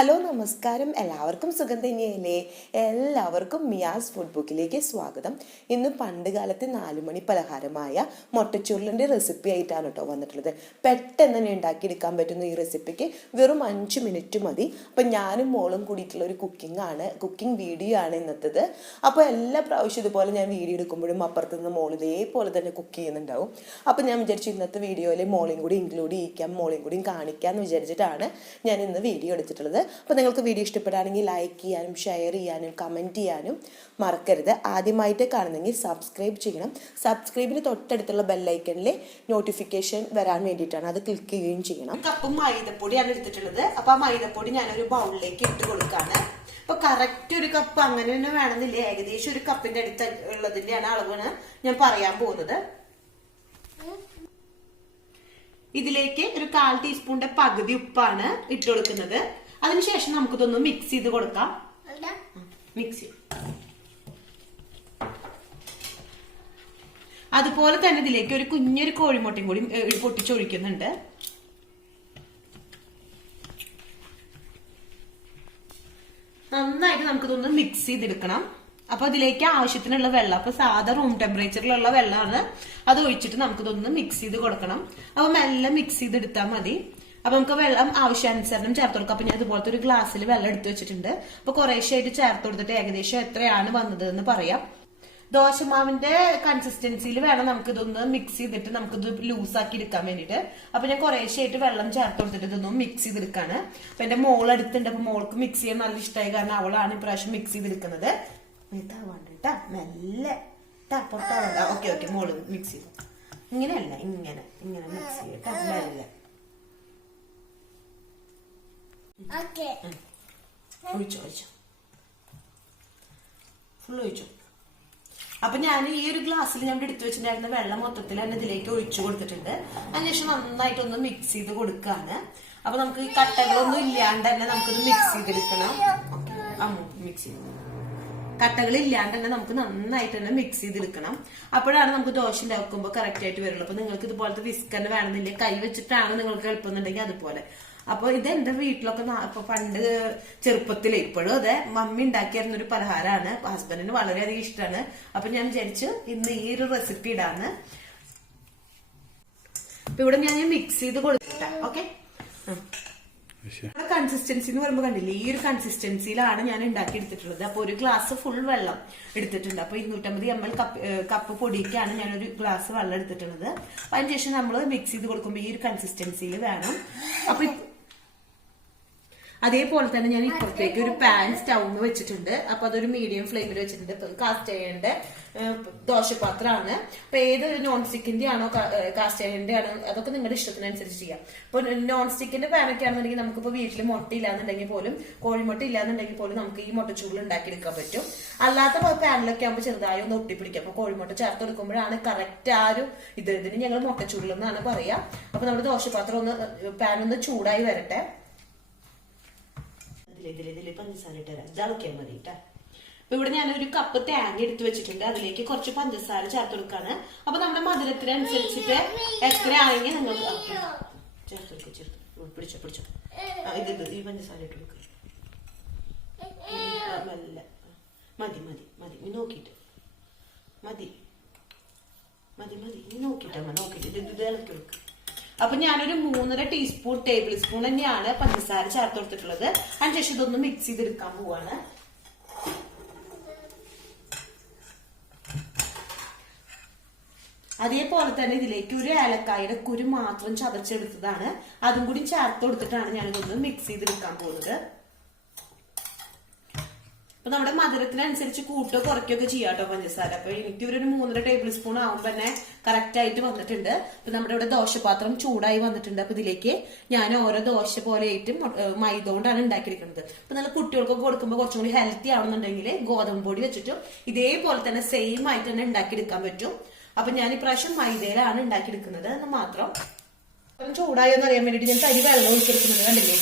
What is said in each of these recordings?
Hello നമസ്കാരം, എല്ലാവർക്കും സുഖം തന്നെയല്ലേ? എല്ലാവർക്കും മിയാസ് ഫുഡ് ബുക്കിലേക്ക് സ്വാഗതം. ഇന്ന് പണ്ട് കാലത്തെ 4 മണി പലഹാരമായ മുട്ടച്ചുരുളിൻ്റെ റെസിപ്പി ആയിട്ടാണ് കേട്ടോ വന്നിട്ടുള്ളത്. പെട്ടെന്ന് തന്നെ ഉണ്ടാക്കിയെടുക്കാൻ പറ്റുന്ന ഈ റെസിപ്പിക്ക് വെറും 5 മിനിറ്റ് മതി. അപ്പം ഞാനും മോളും കൂടിയിട്ടുള്ള ഒരു കുക്കിംഗ് വീഡിയോ ആണ് ഇന്നത്തേത്. അപ്പോൾ എല്ലാ പ്രാവശ്യം ഇതുപോലെ ഞാൻ വീഡിയോ എടുക്കുമ്പോഴും അപ്പുറത്ത് നിന്ന് മോൾ ഇതേപോലെ തന്നെ കുക്ക് ചെയ്യുന്നുണ്ടാവും. അപ്പോൾ ഞാൻ വിചാരിച്ചു ഇന്നത്തെ വീഡിയോയിൽ മോളെയും കൂടി ഇൻക്ലൂഡ് ചെയ്യിക്കാം, മോളെയും കൂടി കാണിക്കാമെന്ന് വിചാരിച്ചിട്ടാണ് ഞാൻ ഇന്ന് വീഡിയോ എടുത്തിട്ടുള്ളത്. അപ്പോൾ നിങ്ങൾക്ക് വീഡിയോ ഇഷ്ടപ്പെടുകയാണെങ്കിൽ ലൈക്ക് ചെയ്യാനും ഷെയർ ചെയ്യാനും കമൻറ്റ് ചെയ്യാനും മറക്കരുത്. ആദ്യമായിട്ട് കാണുന്നെങ്കിൽ സബ്സ്ക്രൈബ് ചെയ്യണം. സബ്സ്ക്രൈബിന് തൊട്ടടുത്തുള്ള ബെല്ലൈക്കണിൽ നോട്ടിഫിക്കേഷൻ വരാൻ വേണ്ടിയിട്ടാണ്, അത് ക്ലിക്ക് ചെയ്യുകയും ചെയ്യണം. കപ്പ് മൈദപ്പൊടിയാണ് എടുത്തിട്ടുള്ളത്. അപ്പോൾ ആ മൈദപ്പൊടി ഞാനൊരു ബൗളിലേക്ക് ഇട്ട് കൊടുക്കുകയാണ്. അപ്പോൾ കറക്റ്റ് ഒരു കപ്പ് അങ്ങനെ തന്നെ വേണമെന്നില്ല, ഏകദേശം ഒരു കപ്പിൻ്റെ അടുത്ത് ഉള്ളതിൻ്റെയാണ് അളവാണ് ഞാൻ പറയാൻ പോകുന്നത്. ഇതിലേക്ക് ഒരു 1/4 ടീസ്പൂണിന്റെ പകുതി ഉപ്പാണ് ഇട്ട് കൊടുക്കുന്നത്. അതിനുശേഷം നമുക്കിതൊന്ന് മിക്സ് ചെയ്ത് കൊടുക്കാം. മിക്സ് അതുപോലെ തന്നെ ഇതിലേക്ക് ഒരു കുഞ്ഞൊരു കോഴിമുട്ടയും കൂടി പൊട്ടിച്ചൊഴിക്കുന്നുണ്ട്. നന്നായിട്ട് നമുക്കിതൊന്ന് മിക്സ് ചെയ്തെടുക്കണം. അപ്പൊ ഇതിലേക്ക് ആവശ്യത്തിനുള്ള വെള്ളം, അപ്പൊ സാധാ റൂം ടെമ്പറേച്ചറിലുള്ള വെള്ളമാണ്, അത് ഒഴിച്ചിട്ട് നമുക്കിതൊന്ന് മിക്സ് ചെയ്ത് കൊടുക്കണം. അപ്പൊ മെല്ലെ മിക്സ് ചെയ്തെടുത്താൽ മതി. അപ്പൊ നമുക്ക് വെള്ളം ആവശ്യാനുസരണം ചേർത്ത് കൊടുക്കാം. അപ്പൊ ഞാൻ ഇതുപോലത്തെ ഒരു ഗ്ലാസ്സിൽ വെള്ളം എടുത്തു വെച്ചിട്ടുണ്ട്. അപ്പൊ കുറേശ്ശായിട്ട് ചേർത്ത് കൊടുത്തിട്ട് ഏകദേശം എത്രയാണ് വന്നത് എന്ന് പറയാം. ദോശമാവിന്റെ കൺസിസ്റ്റൻസിയിൽ വേണം നമുക്കിതൊന്ന് മിക്സ് ചെയ്തിട്ട് നമുക്കിത് ലൂസാക്കി എടുക്കാൻ വേണ്ടിയിട്ട്. അപ്പൊ ഞാൻ കുറേശ്ശായിട്ട് വെള്ളം ചേർത്ത് കൊടുത്തിട്ട് ഇതൊന്നും മിക്സ് ചെയ്തെടുക്കാണ്. അപ്പൊ എന്റെ മോൾ എടുത്തിട്ടുണ്ട്. അപ്പൊ മോൾക്ക് മിക്സ് ചെയ്യാൻ നല്ല ഇഷ്ടമായി, കാരണം അവളാണ് ഇപ്രാവശ്യം മിക്സ് ചെയ്തെടുക്കുന്നത്. വേണ്ട മെല്ലെ പൊട്ടാവണ്ട. ഓക്കെ മോള് മിക്സ് ചെയ്തു. ഇങ്ങനെയല്ല, ഇങ്ങനെ മിക്സ് ചെയ്യട്ടെ മെല്ലെ. ഒഴിച്ചോ ഫുൾ ഒഴിച്ചോ. അപ്പൊ ഞാൻ ഈ ഒരു ഗ്ലാസ്സിൽ ഞാൻ എടുത്തു വെച്ചിട്ടുണ്ടായിരുന്ന വെള്ളം മൊത്തത്തിൽ തന്നെ ഇതിലേക്ക് ഒഴിച്ചു കൊടുത്തിട്ടുണ്ട്. അതിനുശേഷം നന്നായിട്ടൊന്ന് മിക്സ് ചെയ്ത് കൊടുക്കാണ്. അപ്പൊ നമുക്ക് ഈ കട്ടകളൊന്നും ഇല്ലാണ്ട് തന്നെ നമുക്കിത് മിക്സ് ചെയ്തെടുക്കണം. മിക്സ് ചെയ്ത് കട്ടകൾ ഇല്ലാണ്ട് തന്നെ നമുക്ക് നന്നായിട്ട് തന്നെ മിക്സ് ചെയ്തെടുക്കണം. അപ്പോഴാണ് നമുക്ക് ദോശ ഉണ്ടാക്കുമ്പോൾ കറക്റ്റ് ആയിട്ട് വരുള്ളൂ. അപ്പൊ നിങ്ങൾക്ക് ഇതുപോലത്തെ വിസ്കന്നെ വേണമെന്നില്ല, കൈ വെച്ചിട്ടാണ് നിങ്ങൾക്ക് എളുപ്പമെന്നുണ്ടെങ്കിൽ അതുപോലെ. അപ്പൊ ഇത് എന്റെ വീട്ടിലൊക്കെ പണ്ട് ചെറുപ്പത്തിൽ, ഇപ്പോഴും അതെ, മമ്മി ഉണ്ടാക്കിയിരുന്ന ഒരു പലഹാരമാണ്. ഹസ്ബൻഡിന് വളരെയധികം ഇഷ്ടമാണ്. അപ്പൊ ഞാൻ വിചാരിച്ചു ഇന്ന് ഈ ഒരു റെസിപ്പി ഇടാന്ന്. അപ്പൊ ഇവിടെ ഞാൻ മിക്സ് ചെയ്ത് കൊടുത്തിട്ടാ. ഓക്കെ, കൺസിസ്റ്റൻസി എന്ന് പറയുമ്പോൾ കണ്ടില്ലേ, ഈ ഒരു കൺസിസ്റ്റൻസിയിലാണ് ഞാൻ ഉണ്ടാക്കി എടുത്തിട്ടുള്ളത്. അപ്പൊ ഒരു ഗ്ലാസ് ഫുൾ വെള്ളം എടുത്തിട്ടുണ്ട്. അപ്പൊ 250 ml കപ്പ് പൊടിക്കാണ് ഞാൻ ഒരു ഗ്ലാസ് വെള്ളം എടുത്തിട്ടുള്ളത്. അപ്പൊ അതിനുശേഷം നമ്മൾ മിക്സ് ചെയ്ത് കൊടുക്കുമ്പോൾ ഈ ഒരു കൺസിസ്റ്റൻസിയിൽ വേണം. അപ്പൊ അതേപോലെ തന്നെ ഞാൻ ഇപ്പുറത്തേക്ക് ഒരു പാൻ സ്റ്റൗന്ന് വെച്ചിട്ടുണ്ട്. അപ്പൊ അതൊരു മീഡിയം ഫ്ലെയിമിൽ വെച്ചിട്ടുണ്ട്. കാസ്റ്റ് അയണിന്റെ ദോശപാത്രമാണ്. അപ്പൊ ഏത് നോൺ സ്റ്റിക്കിന്റെ ആണോ കാസ്റ്റ് അയണിന്റെ ആണോ അതൊക്കെ നിങ്ങളുടെ ഇഷ്ടത്തിനനുസരിച്ച് ചെയ്യാം. ഇപ്പൊ നോൺ സ്റ്റിക്കിന്റെ പാനൊക്കെ ആണെന്നുണ്ടെങ്കിൽ നമുക്കിപ്പോ വീട്ടിൽ മുട്ട ഇല്ലാന്നുണ്ടെങ്കിൽ പോലും, കോഴിമുട്ട ഇല്ലാന്നുണ്ടെങ്കിൽ പോലും നമുക്ക് ഈ മുട്ടച്ചൂടിൽ ഉണ്ടാക്കിയെടുക്കാൻ പറ്റും. അല്ലാത്ത പാനിലൊക്കെ ആകുമ്പോൾ ചെറുതായി ഒന്ന് ഒട്ടിപ്പിടിക്കും. അപ്പൊ കോഴിമുട്ട ചേർത്ത് കൊടുക്കുമ്പോഴാണ് കറക്റ്റ് ആ ഒരു ഇതിന് ഞങ്ങൾ മുട്ടച്ചൂടിലെന്നാണ് പറയാ. അപ്പൊ നമ്മുടെ ദോശപാത്രം പാൻ ഒന്ന് ചൂടായി വരട്ടെ. ഇതില് പഞ്ചസാര ഇട്ട് തരാം, ഇതാക്കിയാൽ മതി കേട്ടാ. അപ്പൊ ഇവിടെ ഞാൻ ഒരു കപ്പ് തേങ്ങ എടുത്ത് വെച്ചിട്ടുണ്ട്. അതിലേക്ക് കുറച്ച് പഞ്ചസാര ചേർത്ത് കൊടുക്കാണ്. അപ്പൊ നമ്മുടെ മധുരത്തിനനുസരിച്ചിട്ട് എത്രയാണെങ്കിൽ നിങ്ങൾക്ക് പിടിച്ചോ ഇത് ഈ പഞ്ചസാര ഇട്ട് കൊടുക്കുക. മതി നീ നോക്കിട്ട് മതി നീ നോക്കിട്ട് ഇത് ഇളക്കി കൊടുക്കുക. അപ്പൊ ഞാനൊരു 3.5 ടീസ്പൂൺ ടേബിൾ സ്പൂൺ തന്നെയാണ് പഞ്ചസാര ചേർത്ത് കൊടുത്തിട്ടുള്ളത്. അതിനുശേഷം ഇതൊന്ന് മിക്സ് ചെയ്തെടുക്കാൻ പോവാണ്. അതേപോലെ തന്നെ ഇതിലേക്ക് ഒരു ഏലക്കായുടെ കുരു മാത്രം ചതച്ചെടുത്തതാണ്, അതും കൂടി ചേർത്ത് കൊടുത്തിട്ടാണ് ഞാനിതൊന്ന് മിക്സ് ചെയ്തെടുക്കാൻ പോകുന്നത്. അപ്പൊ നമ്മുടെ മധുരത്തിനനുസരിച്ച് കൂട്ടോ കുറയ്ക്കുകയൊക്കെ ചെയ്യാട്ടോ പഞ്ചസാര. അപ്പൊ എനിക്ക് ഒരു 3.5 ടേബിൾ സ്പൂൺ ആവുമ്പോൾ തന്നെ കറക്റ്റ് ആയിട്ട് വന്നിട്ടുണ്ട്. അപ്പൊ നമ്മുടെ ഇവിടെ ദോശപാത്രം ചൂടായി വന്നിട്ടുണ്ട്. അപ്പൊ ഇതിലേക്ക് ഞാൻ ഓരോ ദോശ പോലെ ആയിട്ട് മൈദ കൊണ്ടാണ് ഉണ്ടാക്കിയിരിക്കുന്നത്. അപ്പൊ നല്ല കുട്ടികൾക്കൊക്കെ കൊടുക്കുമ്പോൾ കുറച്ചും കൂടി ഹെൽത്തി ആവുന്നുണ്ടെങ്കിൽ ഗോതമ്പ് പൊടി വെച്ചിട്ടും ഇതേപോലെ തന്നെ സെയിം ആയിട്ട് തന്നെ ഉണ്ടാക്കിയെടുക്കാൻ പറ്റും. അപ്പൊ ഞാൻ ഇപ്രാവശ്യം മൈദയിലാണ് ഉണ്ടാക്കിയെടുക്കുന്നത് എന്ന് മാത്രം. ചൂടായോ എന്ന് അറിയാൻ വേണ്ടിട്ട് ഞാൻ തരി വെള്ളം ഒഴിച്ചെടുക്കുന്നുണ്ട്. കണ്ടില്ലേ,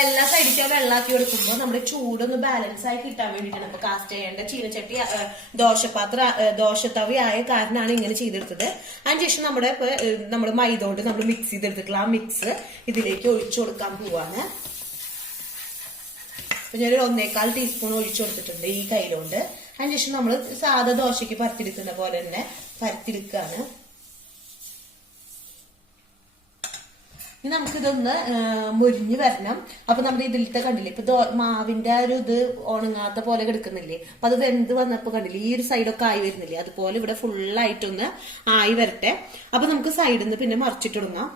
എല്ലാ സൈഡിലേക്ക് വെള്ളാക്കി കൊടുക്കുമ്പോൾ നമ്മുടെ ചൂടൊന്ന് ബാലൻസ് ആയി കിട്ടാൻ വേണ്ടിയിട്ടാണ്. അപ്പൊ കാസ്റ്റ് ചെയ്യേണ്ട ചീനച്ചട്ടി ദോശത്തവി ആയ കാരണമാണ് ഇങ്ങനെ ചെയ്തെടുത്തത്. അതിനുശേഷം നമ്മുടെ മൈദ കൊണ്ട് നമ്മൾ മിക്സ് ചെയ്തെടുത്തിട്ടുള്ള ആ മിക്സ് ഇതിലേക്ക് ഒഴിച്ചു കൊടുക്കാൻ പോവാണ്. അപ്പൊ ഞാനൊരു 1.25 ടീസ്പൂൺ ഒഴിച്ചു കൊടുത്തിട്ടുണ്ട് ഈ കയ്യിലുണ്ട്. അതിനുശേഷം നമ്മൾ സാധാ ദോശയ്ക്ക് പരത്തിയെടുക്കുന്ന പോലെ തന്നെ പരത്തിയെടുക്കാണ്. ഇനി നമുക്കിതൊന്ന് മുരിഞ്ഞ് വരണം. അപ്പൊ നമ്മുടെ ഇതിലത്തെ കണ്ടില്ലേ, ഇപ്പൊ മാവിന്റെ ഒരു ഇത് ഉണങ്ങാത്ത പോലെ കിടക്കുന്നില്ലേ, അപ്പൊ അത് വെന്ത് വന്നപ്പോ കണ്ടില്ലേ ഈ ഒരു സൈഡൊക്കെ ആയി വരുന്നില്ലേ, അതുപോലെ ഇവിടെ ഫുള്ളായിട്ടൊന്ന് ആയി വരട്ടെ. അപ്പൊ നമുക്ക് സൈഡിൽ നിന്ന് പിന്നെ മറിച്ചിട്ടിടുങ്ങാം.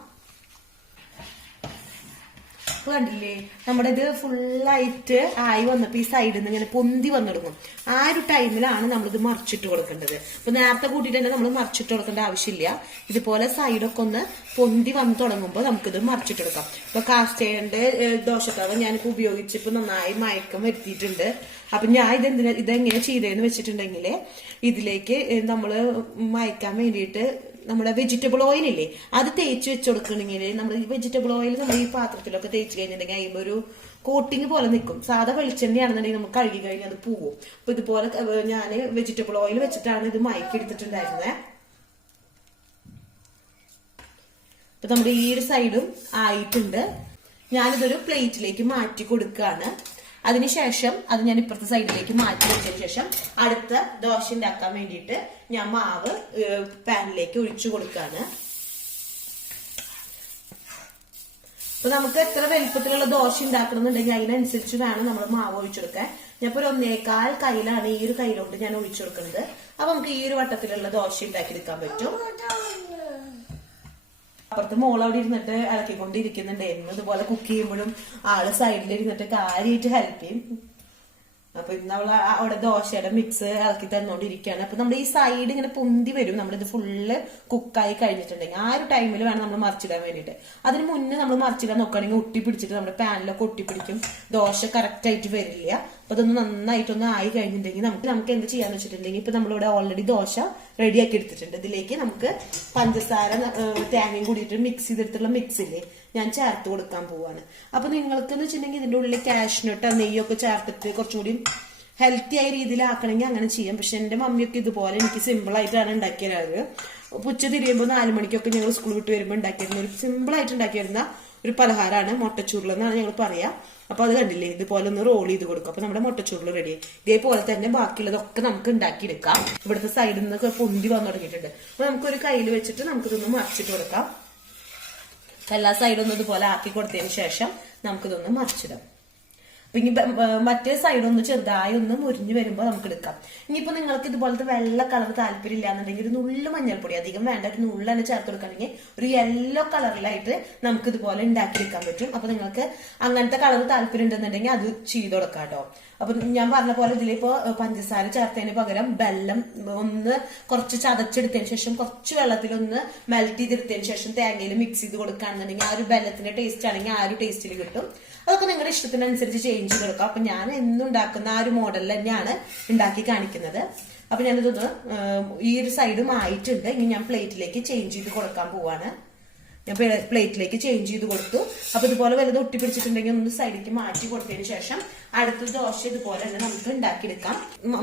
അപ്പൊ കണ്ടില്ലേ നമ്മുടെ ഇത് ഫുള്ളായിട്ട് ആയി വന്നപ്പോ ഈ സൈഡിൽ നിന്ന് ഇങ്ങനെ പൊന്തി വന്നിടുങ്ങും. ആ ഒരു ടൈമിലാണ് നമ്മളിത് മറിച്ചിട്ട് കൊടുക്കേണ്ടത്. അപ്പൊ നേരത്തെ കൂട്ടിയിട്ട് തന്നെ നമ്മൾ മറിച്ചിട്ട് കൊടുക്കേണ്ട ആവശ്യമില്ല. ഇതുപോലെ സൈഡൊക്കെ ഒന്ന് പൊന്തി വന്ന് തുടങ്ങുമ്പോൾ നമുക്കിത് മറിച്ചിട്ടെടുക്കാം. ഇപ്പൊ കാസ്റ്റ് ചെയ്യേണ്ട ദോശത്തവ ഞാനിപ്പോ ഉപയോഗിച്ചിപ്പോ നന്നായി മയക്കം വരുത്തിയിട്ടുണ്ട്. അപ്പൊ ഞാൻ ഇതെങ്ങനെ ചെയ്തതെന്ന് വെച്ചിട്ടുണ്ടെങ്കിൽ ഇതിലേക്ക് നമ്മള് മയക്കാൻ വേണ്ടിയിട്ട് നമ്മുടെ വെജിറ്റബിൾ ഓയിൽ ഇല്ലേ അത് തേച്ച് വെച്ച് കൊടുക്കണമെങ്കിൽ നമ്മൾ ഈ വെജിറ്റബിൾ ഓയിൽ നമ്മൾ ഈ പാത്രത്തിലൊക്കെ തേച്ച് കഴിഞ്ഞിട്ടുണ്ടെങ്കിൽ അതിന്റെ ഒരു കോട്ടിങ് പോലെ നിൽക്കും. സാധാ വെളിച്ചെണ്ണയാണെന്നുണ്ടെങ്കിൽ നമുക്ക് കഴുകി കഴിഞ്ഞാൽ അത് പോവും. അപ്പൊ ഇതുപോലെ ഞാൻ വെജിറ്റബിൾ ഓയിൽ വെച്ചിട്ടാണ് ഇത് മയക്കി എടുത്തിട്ടുണ്ടായിരുന്നത്. അപ്പൊ നമ്മുടെ ഈ ഒരു സൈഡും ആയിട്ടുണ്ട്. ഞാനിതൊരു പ്ലേറ്റിലേക്ക് മാറ്റി കൊടുക്കുകയാണ്. അതിനുശേഷം അത് ഞാൻ ഇപ്പുറത്തെ സൈഡിലേക്ക് മാറ്റി വെച്ചതിന് ശേഷം അടുത്ത ദോശ ഉണ്ടാക്കാൻ വേണ്ടിയിട്ട് ഞാൻ മാവ് പാനിലേക്ക് ഒഴിച്ചു കൊടുക്കാണ്. അപ്പൊ നമുക്ക് എത്ര വലുപ്പത്തിലുള്ള ദോശ ഉണ്ടാക്കണമെന്നുണ്ടെങ്കിൽ അതിനനുസരിച്ച് വേണം നമ്മൾ മാവ് ഒഴിച്ചു കൊടുക്കാൻ. ഞാൻ ഇപ്പൊ 1.25 കയ്യിലാണ് ഈ ഒരു കയ്യിലോട്ട് ഞാൻ ഒഴിച്ചു കൊടുക്കുന്നത്. അപ്പൊ നമുക്ക് ഈ ഒരു വട്ടത്തിലുള്ള ദോശ ഉണ്ടാക്കി എടുക്കാൻ പറ്റും. അപ്പുറത്ത് മോൾ അവിടെ ഇരുന്നിട്ട് ഇളക്കിക്കൊണ്ടിരിക്കുന്നുണ്ടായിരുന്നു. ഇതുപോലെ കുക്ക് ചെയ്യുമ്പോഴും ആള് സൈഡിൽ ഇരുന്നിട്ട് കാര്യമായിട്ട് ഹെൽപ്പ് ചെയ്യും. അപ്പൊ ഇന്ന് അവള് അവിടെ ദോശയുടെ മിക്സ് ഇളക്കി തന്നോണ്ടിരിക്കുകയാണ്. അപ്പൊ നമ്മുടെ ഈ സൈഡ് ഇങ്ങനെ പൊന്തി വരും. നമ്മളിത് ഫുള്ള് കുക്കായി കഴിഞ്ഞിട്ടുണ്ടെങ്കിൽ ആ ഒരു ടൈമിൽ വേണം നമ്മൾ മറിച്ചിടാൻ വേണ്ടിയിട്ട്. അതിന് മുന്നേ നമ്മൾ മറിച്ചിടാൻ നോക്കുകയാണെങ്കിൽ ഒട്ടി പിടിച്ചിട്ട് നമ്മുടെ പാനിലൊക്കെ ഒട്ടിപ്പിടിക്കും, ദോശ കറക്റ്റ് ആയിട്ട് വരില്ല. അപ്പൊ അതൊന്ന് നന്നായിട്ടൊന്ന് ആയി കഴിഞ്ഞിട്ടുണ്ടെങ്കിൽ നമുക്ക് എന്ത് ചെയ്യാന്ന് വെച്ചിട്ടുണ്ടെങ്കിൽ ഇപ്പൊ നമ്മളിവിടെ ഓൾറെഡി ദോശ റെഡിയാക്കി എടുത്തിട്ടുണ്ട്. ഇതിലേക്ക് നമുക്ക് പഞ്ചസാര തേങ്ങയും കൂടിയിട്ട് മിക്സ് ചെയ്തെടുത്തുള്ള മിക്സ് ഇല്ലേ ഞാൻ ചേർത്ത് കൊടുക്കാൻ പോവാണ്. അപ്പൊ നിങ്ങൾക്ക് എന്ന് വെച്ചിട്ടുണ്ടെങ്കിൽ ഇതിന്റെ ഉള്ളിൽ കാഷ്നട്ട് നെയ്യൊക്കെ ചേർത്തിട്ട് കുറച്ചുകൂടി ഹെൽത്തി ആയ രീതിയിലാക്കണമെങ്കിൽ അങ്ങനെ ചെയ്യാം. പക്ഷെ എന്റെ മമ്മിയൊക്കെ ഇതുപോലെ എനിക്ക് സിമ്പിൾ ആയിട്ടാണ് ഉണ്ടാക്കിയത്. ഉച്ച തിരിയുമ്പോൾ 4 മണിക്കൊക്കെ ഞങ്ങൾ സ്കൂൾ വിട്ട് വരുമ്പോൾ ഉണ്ടാക്കിയിരുന്ന ഒരു സിമ്പിൾ ആയിട്ട് ഉണ്ടാക്കിയിരുന്ന ഒരു പലഹാരമാണ് മുട്ടച്ചുരുൾ എന്നാണ് ഞങ്ങൾ പറയാ. അപ്പൊ അത് കണ്ടില്ലേ ഇതുപോലെ ഒന്ന് റോൾ ചെയ്ത് കൊടുക്കും. അപ്പൊ നമ്മുടെ മുട്ടച്ചുരുൾ റെഡി. ഇതേപോലെ തന്നെ ബാക്കിയുള്ളതൊക്കെ നമുക്ക് ഉണ്ടാക്കിയെടുക്കാം. ഇവിടുത്തെ സൈഡിൽ നിന്നൊക്കെ പൊന്തി വന്നു തുടങ്ങിയിട്ടുണ്ട്. അപ്പൊ നമുക്കൊരു കയ്യിൽ വെച്ചിട്ട് നമുക്കിതൊന്ന് മറിച്ചിട്ട് കൊടുക്കാം. എല്ലാ സൈഡൊന്നും ഇതുപോലെ ആക്കി കൊടുത്തതിന് ശേഷം നമുക്കിതൊന്ന് മറിച്ചിടാം. അപ്പൊ ഇനി മറ്റേ സൈഡൊന്ന് ചെറുതായി ഒന്ന് മുരിഞ്ഞു വരുമ്പോൾ നമുക്ക് എടുക്കാം. ഇനിയിപ്പോ നിങ്ങൾക്ക് ഇതുപോലത്തെ വെള്ള കളർ താല്പര്യം ഇല്ലാന്നുണ്ടെങ്കിൽ ഒരു നുള്ളു മഞ്ഞൾപ്പൊടി, അധികം വേണ്ട, ഒരു നുള്ളാണ് ചേർത്ത് കൊടുക്കുകയാണെങ്കിൽ ഒരു യെല്ലോ കളറിലായിട്ട് നമുക്ക് ഇതുപോലെ ഉണ്ടാക്കിയെടുക്കാൻ പറ്റും. അപ്പൊ നിങ്ങൾക്ക് അങ്ങനത്തെ കളർ താല്പര്യം ഉണ്ടെന്നുണ്ടെങ്കിൽ അത് ചെയ്ത് കൊടുക്കാം കേട്ടോ. അപ്പൊ ഞാൻ പറഞ്ഞ പോലെ ഇതിലിപ്പോ പഞ്ചസാര ചേർത്തതിന് പകരം വെള്ളം ഒന്ന് കുറച്ച് ചതച്ചെടുത്തതിന് ശേഷം കുറച്ച് വെള്ളത്തിലൊന്ന് മെൽറ്റ് ചെയ്തെടുത്തതിന് ശേഷം തേങ്ങയിൽ മിക്സ് ചെയ്ത് കൊടുക്കുകയാണെന്നുണ്ടെങ്കിൽ ആ ഒരു വെള്ളത്തിന്റെ ടേസ്റ്റ് ആണെങ്കിൽ ആ ഒരു ടേസ്റ്റിൽ കിട്ടും. അതൊക്കെ നിങ്ങളുടെ ഇഷ്ടത്തിനനുസരിച്ച് ചേഞ്ച് ചെയ്ത് കൊടുക്കാം. അപ്പൊ ഞാൻ എന്നും ഉണ്ടാക്കുന്ന ആ ഒരു മോഡലിൽ തന്നെയാണ് ഉണ്ടാക്കി കാണിക്കുന്നത്. അപ്പൊ ഞാനിതൊന്ന് ഈ ഒരു സൈഡും ആയിട്ടുണ്ട്. ഇനി ഞാൻ പ്ലേറ്റിലേക്ക് ചേഞ്ച് ചെയ്ത് കൊടുക്കാൻ പോവാണ്. ഞാൻ പ്ലേറ്റിലേക്ക് ചേഞ്ച് ചെയ്ത് കൊടുത്തു. അപ്പൊ ഇതുപോലെ വലുത് ഒട്ടിപ്പിടിച്ചിട്ടുണ്ടെങ്കിൽ ഒന്ന് സൈഡിലേക്ക് മാറ്റി കൊടുത്തതിന് ശേഷം അടുത്ത ദോശ ഇതുപോലെ തന്നെ നമുക്ക് ഉണ്ടാക്കിയെടുക്കാം.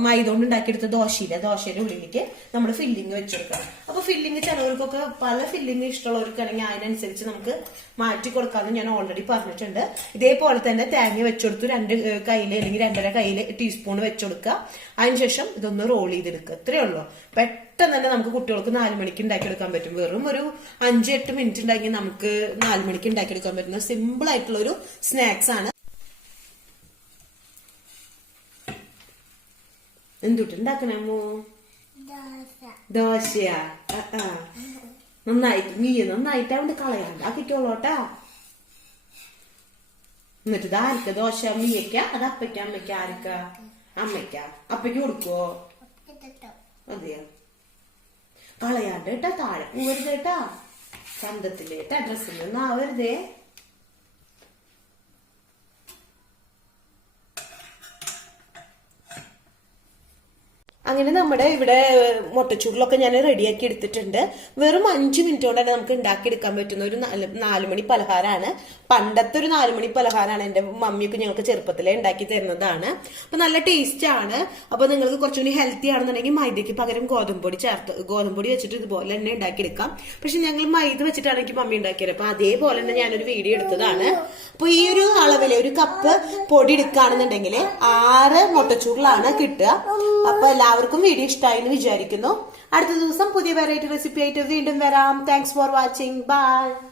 മൈദ കൊണ്ട് ഉണ്ടാക്കിയെടുത്ത ദോശയുടെ ഉള്ളിലേക്ക് നമ്മൾ ഫില്ലിങ് വെച്ചെടുക്കാം. അപ്പൊ ഫില്ലിങ് ചിലവർക്കൊക്കെ പല ഫില്ലിങ് ഇഷ്ടമുള്ളവർക്കാണെങ്കിൽ അതിനനുസരിച്ച് നമുക്ക് മാറ്റി കൊടുക്കാമെന്ന് ഞാൻ ഓൾറെഡി പറഞ്ഞിട്ടുണ്ട്. ഇതേപോലെ തന്നെ തേങ്ങ വെച്ചെടുത്തു 2 കയ്യിൽ അല്ലെങ്കിൽ 2.5 കയ്യിൽ ടീസ്പൂൺ വെച്ചെടുക്കുക. അതിനുശേഷം ഇതൊന്ന് റോൾ ചെയ്തെടുക്കുക. ഇത്രയേ ഉള്ളൂ. പെട്ടെന്ന് തന്നെ നമുക്ക് കുട്ടികൾക്ക് 4 മണിക്ക് ഉണ്ടാക്കിയെടുക്കാൻ പറ്റും. വെറും ഒരു 5-8 മിനിറ്റ് ഉണ്ടാക്കി നമുക്ക് 4 മണിക്ക് ഉണ്ടാക്കിയെടുക്കാൻ പറ്റുന്ന സിമ്പിൾ ആയിട്ടുള്ള ഒരു സ്നാക്സ് ആണ്. എന്തുട്ട് ഉണ്ടാക്കണമോ? ദോശയാ. നന്നായിട്ട് നന്നായിട്ട് അവിടെ കളയാണ്ട് ആക്കിക്കോളോട്ടാ. എന്നിട്ട് ഇത് ആർക്ക ദോശ? മീയക്ക? അത് അപ്പയ്ക്ക അമ്മയ്ക്ക? ആർക്ക? അമ്മയ്ക്ക. അപ്പയ്ക്ക് കൊടുക്കുവോ? അതെയോ? കളയാണ്ട് കേട്ടാ, താഴെ പോവരുത് കേട്ടാ, ചന്തത്തിലേട്ടാ, ഡ്രസ്സിൽ നിന്ന് ആവരുതേ. അങ്ങനെ നമ്മുടെ ഇവിടെ മുട്ടച്ചൂറിലൊക്കെ ഞാൻ റെഡിയാക്കി എടുത്തിട്ടുണ്ട്. വെറും 5 മിനിറ്റ് കൊണ്ട് തന്നെ നമുക്ക് ഉണ്ടാക്കിയെടുക്കാൻ പറ്റുന്ന ഒരു 4 മണി പലഹാരമാണ്. പണ്ടത്തെ ഒരു 4 മണി പലഹാരമാണ്. എന്റെ മമ്മിയൊക്കെ ഞങ്ങൾക്ക് ചെറുപ്പത്തിലേ ഉണ്ടാക്കി തരുന്നതാണ്. അപ്പൊ നല്ല ടേസ്റ്റ് ആണ്. അപ്പൊ നിങ്ങൾക്ക് കുറച്ചുകൂടി ഹെൽത്തി ആണെന്നുണ്ടെങ്കിൽ മൈദയ്ക്ക് പകരം ഗോതമ്പൊടി വെച്ചിട്ട് ഇതുപോലെ തന്നെ ഉണ്ടാക്കിയെടുക്കാം. പക്ഷെ ഞങ്ങൾ മൈദ വെച്ചിട്ടാണ് എനിക്ക് മമ്മി ഉണ്ടാക്കിയത്. അപ്പൊ അതേപോലെ തന്നെ ഞാനൊരു വീഡിയോ എടുത്തതാണ്. അപ്പൊ ഈ ഒരു അളവില് ഒരു കപ്പ് പൊടി എടുക്കുകയാണെന്നുണ്ടെങ്കിൽ 6 മുട്ടച്ചൂറിലാണ് കിട്ടുക. അപ്പൊ എല്ലാവർക്കും വീഡിയോ ഇഷ്ടമായി എന്ന് വിചാരിക്കുന്നു. അടുത്ത ദിവസം പുതിയ വെറൈറ്റി റെസിപ്പി ആയിട്ട് വീണ്ടും വരാം. Thanks for watching. ബൈ.